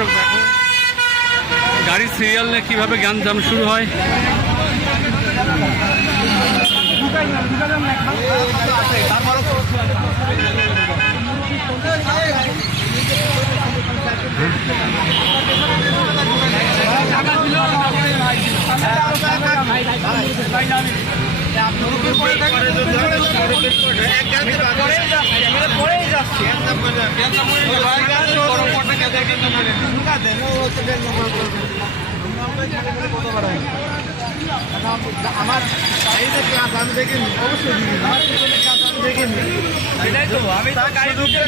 দর্শক দেখো গাড়ির সিরিয়াল নিয়ে কীভাবে গ্যাঞ্জাম শুরু হয়। আমার ক্লাস আমি দেখিনি, অবশ্যই দেখিনি। সেটাই তো আমি তো গাড়ি ঢুকে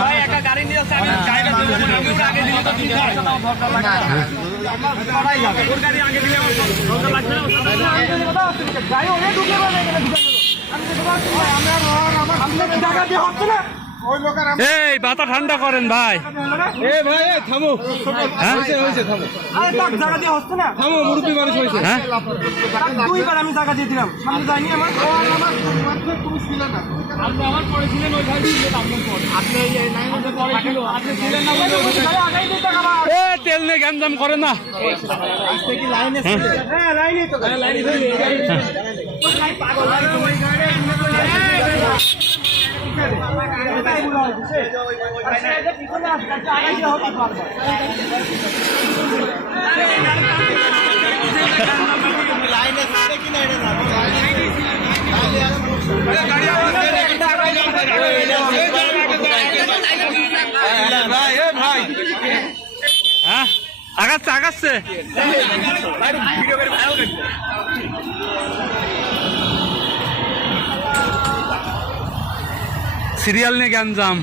ভাই একটা গাড়ি নিয়ে আসছে, আমি গাড়িটা দেবো না, আমি ওটা আগে দিলে তো ঠিক হয় না। আমার পড়াই যাবে, ওর গাড়ি আগে দিলে আমার দরকার লাগবে না। গাড়ি ওরে ঢুকে না, এখানে ঢুকে গেল। আমি তো ভাই আমার টাকা দিয়ে হচ্ছে না। এই বাতা ঠান্ডা করেন ভাই। ভাই থামো, হয়েছে থামো। আরে তাক জায়গা দিয়ে হচ্ছে না। থামো, মুরব্বী মানুষ হয়েছে। হ্যাঁ দুইবার আমি জায়গা দিয়ে দিলাম, সামনে যায়নি আমার। তুমি ছিল না, আপনি আমার পরে ছিলেন, ওই ভাই ছিলেন আপনার পরে। আপনি এই লাইনে পরে ছিল, আপনি ছিলেন না, আগাই দিয়ে টাকা আমার। এ তেল নিয়ে গ্যাঞ্জাম করে না। আজকে কি লাইনে ছিল? হ্যাঁ লাইনই তো, লাইনই তো। হ্যাঁ আগাচ্ছে আগাচ্ছে। সিরিয়াল নিয়ে গ্যাঞ্জাম।